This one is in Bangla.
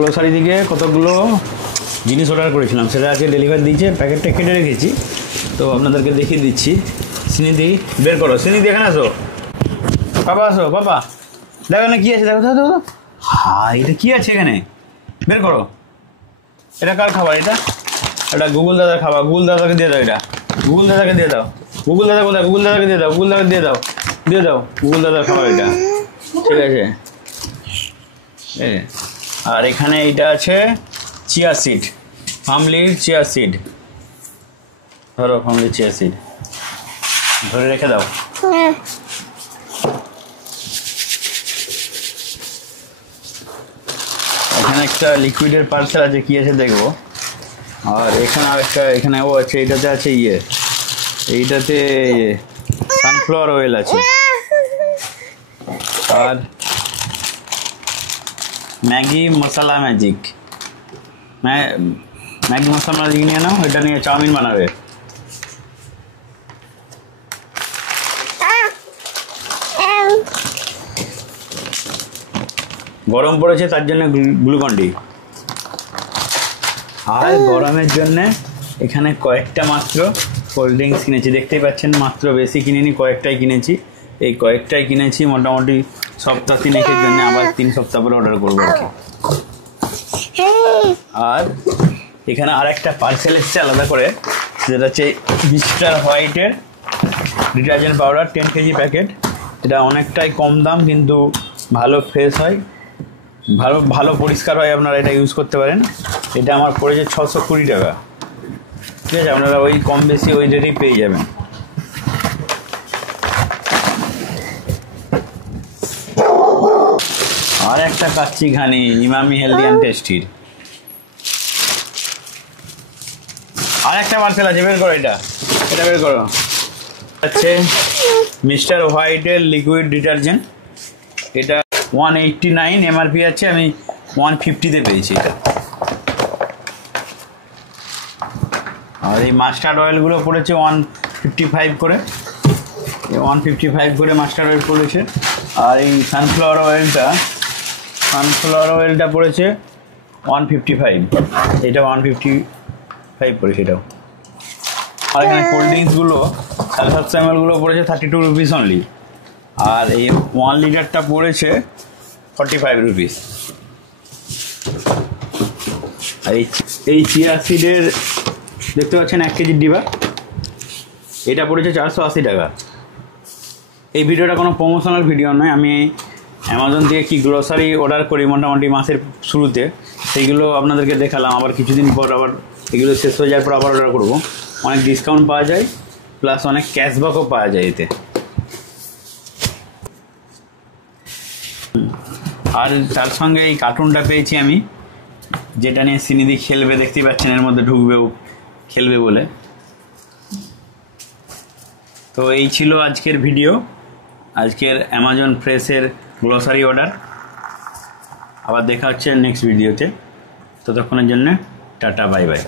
গ্রোসারি থেকে কতগুলো জিনিস অর্ডার করেছিলাম, সেটা আজকে ডেলিভারি দিয়েছে। প্যাকেটটা কেটে রেখেছি, তো আপনাদেরকে দেখিয়ে দিচ্ছি। সিনিদি বের করো, সিনিদি এখানে আসো, বাবা আসো, বাবা দেখো না কী আছে, দেখো দেখো দেখো। হ্যাঁ, এটা কী আছে এখানে, বের করো। এটা কার খাবার? এটা গুগল দাদার খাবার। গুগল দাদাকে দিয়ে দাও, এটা গুগল দাদাকে দিয়ে দাও। গুগল দাদা কোথায়? গুগল দাদাকে দিয়ে দাও, গুগল দাদাকে দিয়ে দাও, দিয়ে দাও। গুগল দাদার খাবার এটা, ঠিক আছে। আর এখানে এইটা আছে চিয়া সিড, ফার্মলির চিয়া সিড। ধরো, ফার্মলির চিয়া সিড ধরে রেখে দাও। এখানে একটা লিকুইডের পার্সেল আছে, কি আছে দেখবো। আর এখানে আরেকটা, এখানেও আছে, এইটাতে আছে এইটাতে সানফ্লাওয়ার অয়েল আছে। আর ম্যাগি মশলা ম্যাজিক, ম্যাগি মশলা ম্যাজিক নিয়ে নাও, এটা নিয়ে চাউমিন বানাবে। গরম পড়েছে তার জন্য গ্লুকন ডি। আর গরমের জন্যে এখানে কয়েকটা মাত্র কোল্ড ড্রিঙ্কস কিনেছি, দেখতেই পাচ্ছেন। মাত্র বেশি কিনিনি, কয়েকটাই কিনেছি। এই কয়েকটাই কিনেছি মোটামুটি সপ্তাহ 3-এর জন্য, আবার 3 সপ্তাহ পরে অর্ডার করবো আর কি। আর এখানে আর একটা পার্সেল এসছে আলাদা করে, সেটা হচ্ছে মিস্টার হোয়াইটের ডিটারজেন্ট পাউডার 10 কেজি প্যাকেট। এটা অনেকটাই কম দাম, কিন্তু ভালো ফ্রেশ হয়, ভালো পরিষ্কার হয়, আপনারা এটা ইউজ করতে পারেন। এটা আমার পড়েছে 620 টাকা, ঠিক আছে। আপনারা ওই কম বেশি ওই রেটেই পেয়ে যাবেন। আর একটা কাচ্চি ঘানি ইমামি হেলদি অ্যান্ড টেস্টির। আর একটা পার্সেল আছে, বের করো, এটা বের করো। হচ্ছে মিস্টার হোয়াইটের লিকুইড ডিটারজেন্ট। এটা 189 এমআরপি আছে, আমি 150-তে পেয়েছি এটা। আর এই মাস্টার্ড অয়েলগুলো পড়েছে 155 করে, 155 করে মাস্টার্ড অয়েল পড়েছে। আর এই সানফ্লাওয়ার অয়েলটা পড়েছে 155, এটা 155 পড়েছে এটাও। আর এখানে কোল্ড ড্রিঙ্কসগুলো 750 ml পড়েছে 32 রুপিস অনলি। আর এই 1 লিটারটা পড়েছে 45 রুপিস। আর এই চিয়া সিডের দেখতে পাচ্ছেন 1 কেজির ডিবা, এটা পড়েছে 480 টাকা। এই ভিডিওটা কোনো প্রমোশনাল ভিডিও নয়, আমি অ্যামাজন থেকে কি গ্রোসারি অর্ডার করি মোটামুটি মাসের শুরুতে, সেইগুলো আপনাদেরকে দেখালাম। আবার কিছুদিন পর আবার এগুলো শেষ হয়ে যাওয়ার পর আবার অর্ডার করবো। অনেক ডিসকাউন্ট পাওয়া যায়, প্লাস অনেক ক্যাশব্যাকও পাওয়া যায় এতে। আর তার সঙ্গে এই কার্টুনটা পেয়েছি আমি, যেটা নিয়ে সিনিদি খেলবে, দেখতেই পাচ্ছেন এর মধ্যে ঢুকবেও, খেলবে বলে। তো এই ছিল আজকের ভিডিও, আজকের অ্যামাজন ফ্রেশের গ্রোসারি অর্ডার। আবার দেখা হচ্ছে নেক্সট ভিডিওতে, ততক্ষণের জন্য টাটা, বাই বাই।